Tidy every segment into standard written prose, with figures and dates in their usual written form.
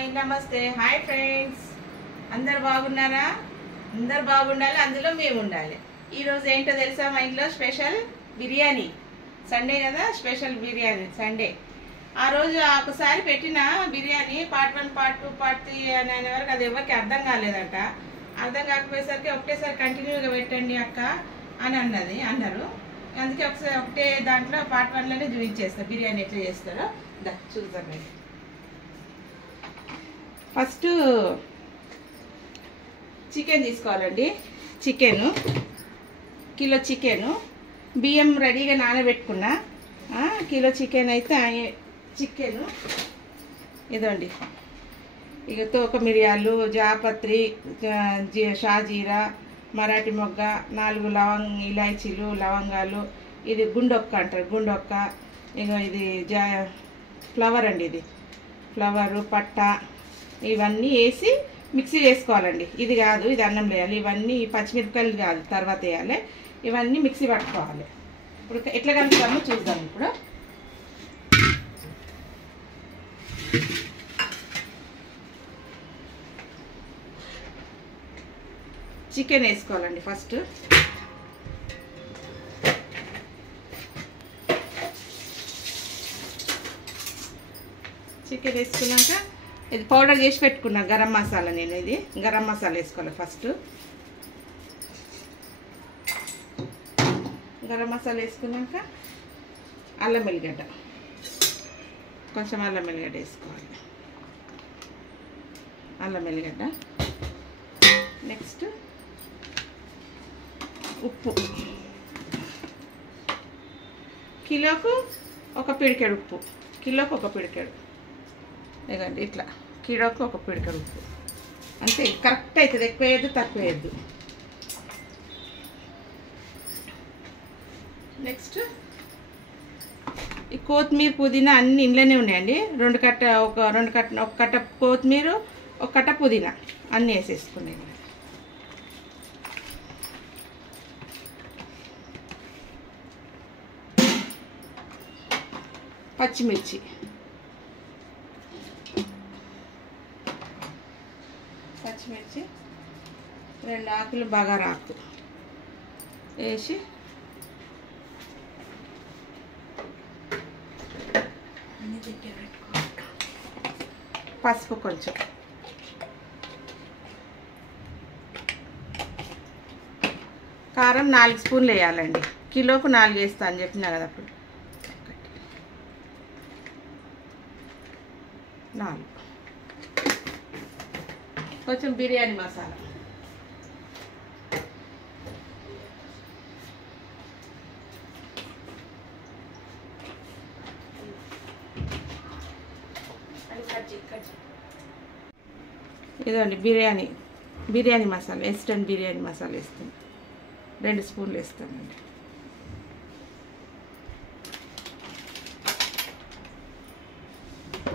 Hi నమస్తే hi friends అందరు బాగున్నారా అందరు బాగుండాలి అందులో మేము ఉండాలి ఈ రోజు ఏంటో తెలుసా మా ఇంట్లో స్పెషల్ బిర్యానీ సండే కదా స్పెషల్ బిర్యానీ సండే ఆ రోజు ఒకసారి పెట్టిన బిర్యానీ పార్ట్ 1 పార్ట్ 2 పార్ట్ 3 అనే వరకు అది ఎవరికి అర్థం కాలేదంట అర్థం కాకపోయేసరికి ఒకటేసారి కంటిన్యూగా పెట్టండి అక్క అని అన్నారు అందుకే ఒకసారి ఒకటే దాంట్లో పార్ట్ 1 లోనే చూపించేస్తా బిర్యానీ ఎట్లా చేస్తారో చూద్దాం మీరు ఫస్ట్ చికెన్ తీసుకోవాలండి కిలో చికెను బియ్యం రెడీగా నానబెట్టుకున్నా కిలో చికెన్ అయితే చికెను ఇదండి ఇక తోక మిరియాలు జాపత్రి షాజీరా మరాఠీ మొగ్గ 4 ఇలాచీలు లవంగాలు ఇది గుండొక్క అంటారు గుండొక్క ఇక ఇది ఫ్లవర్ అండి ఇది ఫ్లవరు పట్ట ఇవన్నీ వేసి మిక్సీ చేసుకోవాలండి ఇది కాదు ఇది అన్నం వేయాలి ఇవన్నీ పచ్చిమిరపకాయలు కాదు తర్వాత వేయాలి ఇవన్నీ మిక్సీ పట్టుకోవాలి ఇప్పుడు ఎట్లా కలుపుతామో చూద్దాం ఇప్పుడు చికెన్ వేసుకోవాలండి ఫస్ట్ చికెన్ వేసుకున్నాక ఇది పౌడర్ చేసి పెట్టుకున్నా గరం మసాలా నేను ఇది గరం మసాలా వేసుకోవాలి ఫస్ట్ గరం మసాలా వేసుకున్నాక అల్లం వెల్లిగడ్డ కొంచెం అల్లం వెల్లిగడ్డ వేసుకోవాలి అల్లం వెల్లిగడ్డ నెక్స్ట్ ఉప్పు కిలోకు ఒక పిడికెడు ఉప్పు కిలోకు ఒక పిడికెడు ఇదండి ఇట్లా కిలోకు ఒక పిడికెడు ఉప్పు అంతే కరెక్ట్ అవుతుంది ఎక్కువ వేయద్దు తక్కువ వేయద్దు నెక్స్ట్ ఈ కొత్తిమీర పుదీనా అన్ని ఇంట్లోనే ఉన్నాయండి ఒక కట్ట కొత్తిమీర ఒక కట్ట పుదీనా అన్నీ వేసేసుకున్నాయి పచ్చిమిర్చి పచ్చిమిర్చి 2 ఆకులు బగారా ఆకు వేసి పసుపు కొంచెం కారం 4 స్పూన్లు వేయాలండి కిలోకు 4 వేస్తా అని చెప్పినా కదా అప్పుడు 4 కొంచెం బిర్యానీ మసాలా ఇదండి బిర్యానీ మసాలా వెస్టర్న్ బిర్యానీ మసాలా వేస్తాను 2 స్పూన్లు వేస్తానండి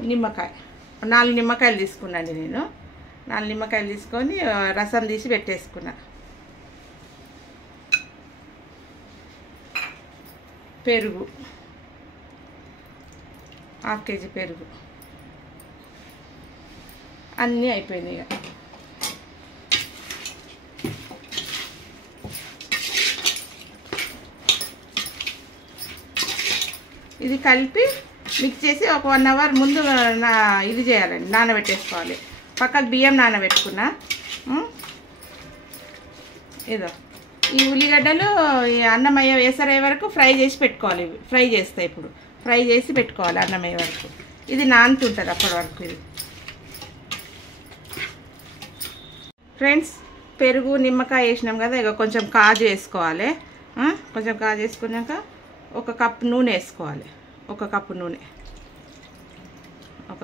నిమ్మకాయ 4 నిమ్మకాయలు తీసుకున్నాండి నేను 4 నిమ్మకాయలు తీసుకొని రసం తీసి పెట్టేసుకున్నా పెరుగు 1/2 కేజీ పెరుగు అన్నీ అయిపోయినాయి ఇక ఇది కలిపి మిక్స్ చేసి ఒక 1 అవర్ ముందు ఇది చేయాలండి నానబెట్టేసుకోవాలి పక్కకు బియ్యం నానబెట్టుకున్నా ఇదో ఈ ఉల్లిగడ్డలు ఈ అన్నం వేసరయ్యే వరకు ఫ్రై చేసి పెట్టుకోవాలి ఫ్రై చేస్తా ఇప్పుడు ఫ్రై చేసి పెట్టుకోవాలి అన్నం అయ్యే వరకు ఇది నానుతుంటుంది అప్పటి వరకు ఇది ఫ్రెండ్స్ పెరుగు నిమ్మకాయ వేసినాం కదా ఇక కొంచెం కాజు వేసుకోవాలి కొంచెం కాజు వేసుకున్నాక 1 కప్పు నూనె వేసుకోవాలి 1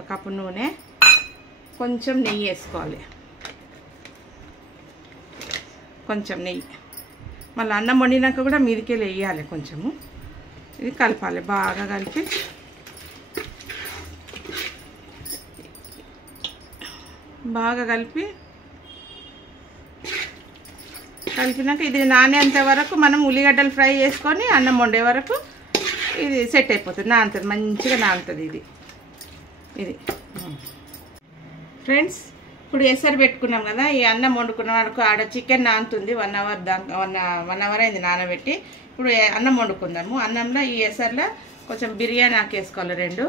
కప్పు నూనె కొంచెం నెయ్యి వేసుకోవాలి కొంచెం నెయ్యి మళ్ళీ అన్నం వండినాక కూడా మీదికి వేయాలి కొంచెము ఇది కలపాలి బాగా కలిపి కలిపినాక ఇది నానేంత వరకు మనం ఉల్లిగడ్డలు ఫ్రై చేసుకొని అన్నం వండే వరకు ఇది సెట్ అయిపోతుంది నానుతుంది మంచిగా నానుతుంది ఇది ఫ్రెండ్స్ ఇప్పుడు ఎసరు పెట్టుకున్నాం కదా, ఈ అన్నం వండుకున్న వరకు ఆడ చికెన్ నానుతుంది. 1 అవర్ దాకా 1 అవర్ అయింది నానబెట్టి. ఇప్పుడు అన్నం వండుకుందాము. అన్నంలో ఈ ఎసరులో కొంచెం బిర్యానీ ఆకు వేసుకోవాలి, 2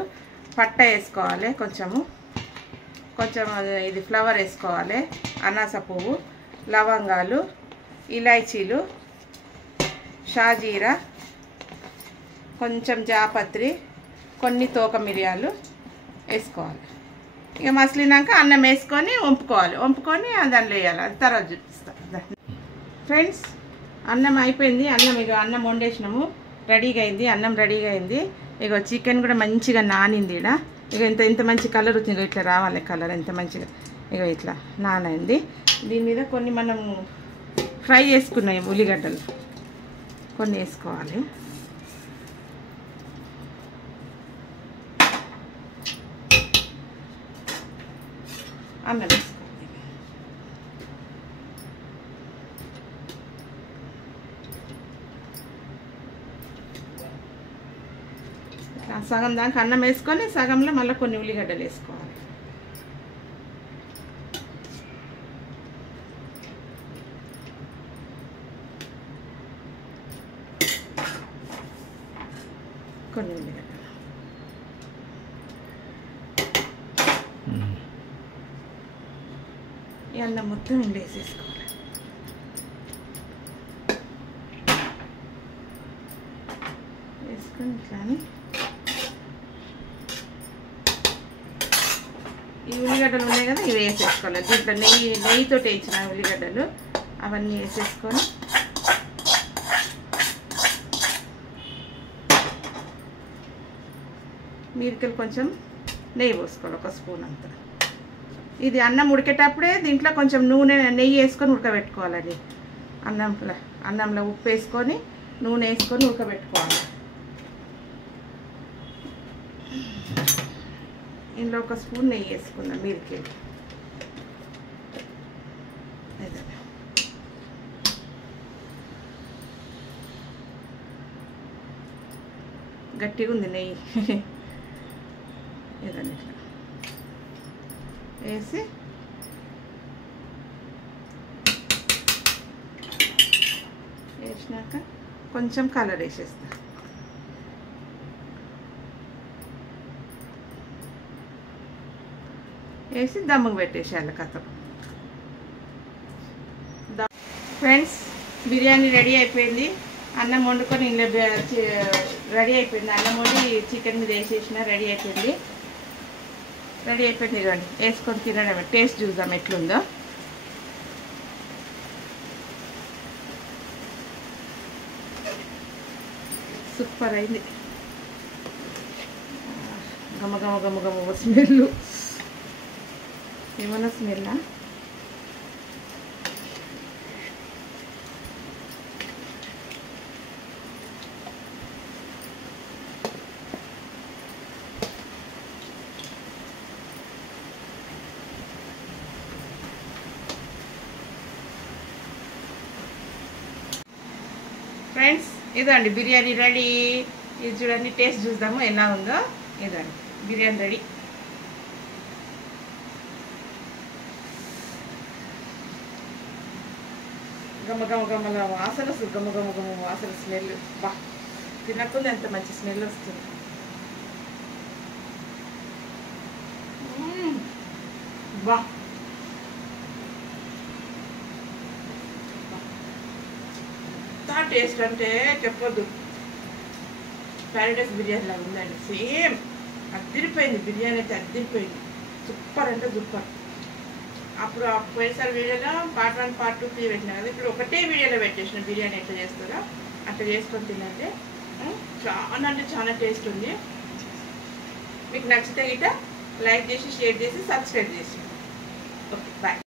పట్ట వేసుకోవాలి, కొంచెం ఇది ఫ్లవర్ వేసుకోవాలి, అనాస పువ్వు, లవంగాలు, ఇలాచీలు, షాజీరా, కొంచెం జాపత్రి, కొన్ని తోక మిరియాలు వేసుకోవాలి. ఇక మసిలినాక అన్నం వేసుకొని వంపుకొని దాంట్లో వేయాలి. అది తర్వాత చూపిస్తాను. ఫ్రెండ్స్ అన్నం అయిపోయింది. అన్నం వండేసినాము, రెడీగా అయింది. అన్నం రెడీగా అయింది. ఇక చికెన్ కూడా మంచిగా నానింది. ఇక ఇంత మంచి కలర్ వచ్చింది. ఇట్లా రావాలి కలర్ ఎంత మంచిగా. ఇక ఇట్లా నానైంది. దీని మీద కొన్ని మనం ఫ్రై చేసుకున్నాయి ఉల్లిగడ్డలు కొన్ని వేసుకోవాలి. అన్నం వేసుకోవాలి. సగం దానికి అన్నం వేసుకొని సగంలో మళ్ళీ కొన్ని ఉల్లిగడ్డలు వేసుకోవాలి. కొన్ని ఉల్లిగడ్డలు ఈ అన్నం మొత్తం ఇంట్లో వేసేసుకోవాలి. వేసుకొని ఇట్లాని ఈ ఉల్లిగడ్డలు ఉన్నాయి కదా, ఇవి వేసేసుకోవాలి. దీంట్లో నెయ్యితో వేయించిన ఉల్లిగడ్డలు అవన్నీ వేసేసుకొని మీరికలు కొంచెం నెయ్యి పోసుకోవాలి, 1 స్పూన్ అంతా. ఇది అన్నం ఉడికేటప్పుడే దీంట్లో కొంచెం నెయ్యి వేసుకొని ఉడకబెట్టుకోవాలండి. అన్నంలో ఉప్పు వేసుకొని నూనె వేసుకొని ఉడకబెట్టుకోవాలి. ఇందులో 1 స్పూన్ నెయ్యి వేసుకుందాం మీరికి. గట్టిగా ఉంది నెయ్యి. ఏదన్నా ఇట్లా వేసి వేసినాక కొంచెం కలర్ వేసేస్తా. వేసి దమ్ముకు పెట్టేసేయాలి కథం. ఫ్రెండ్స్ బిర్యానీ రెడీ అయిపోయింది. అన్నం వండుకొని ఇంట్లో రెడీ అయిపోయింది. అన్నం వండి చికెన్ మీద వేసేసిన రెడీ అయిపోయింది. ఇవ్వండి, వేసుకొని తినడమే. టేస్ట్ చూద్దాం ఎట్లుందో. సూపర్ అయింది. గమ స్మెల్. ఏమన్నా స్మెల్లా? ఫ్రెండ్స్ ఇదండి బిర్యానీ రెడీ. ఇది చూడండి, టేస్ట్ చూద్దాము ఎలా ఉందో. ఇదండి బిర్యానీ రెడీ. గమల వాసన, గమ వాసన స్మెల్. బా తినకుండా ఎంత మంచి స్మెల్ వస్తుంది. బా టేస్ట్ అంటే చెప్పొద్దు. ప్యారడైస్ బిర్యానీ లాగా ఉందండి. సేమ్ అద్దరిపోయింది. బిర్యానీ అయితే అద్దరిపోయింది. సూపర్ అంటే సూపర్. అప్పుడు పోయినసారి వీడియోలో పార్ట్ 1 పార్ట్ 2 పెట్టినా కదా, ఇప్పుడు ఒకటే వీడియోలో పెట్టేసిన బిర్యానీ ఎట్లా చేస్తారో అట్లా చేసుకొని తినంటే చాలా అంటే చాలా టేస్ట్ ఉంది. మీకు నచ్చితే గిట్ట లైక్ చేసి, షేర్ చేసి, సబ్స్క్రైబ్ చేసి. Okay bye.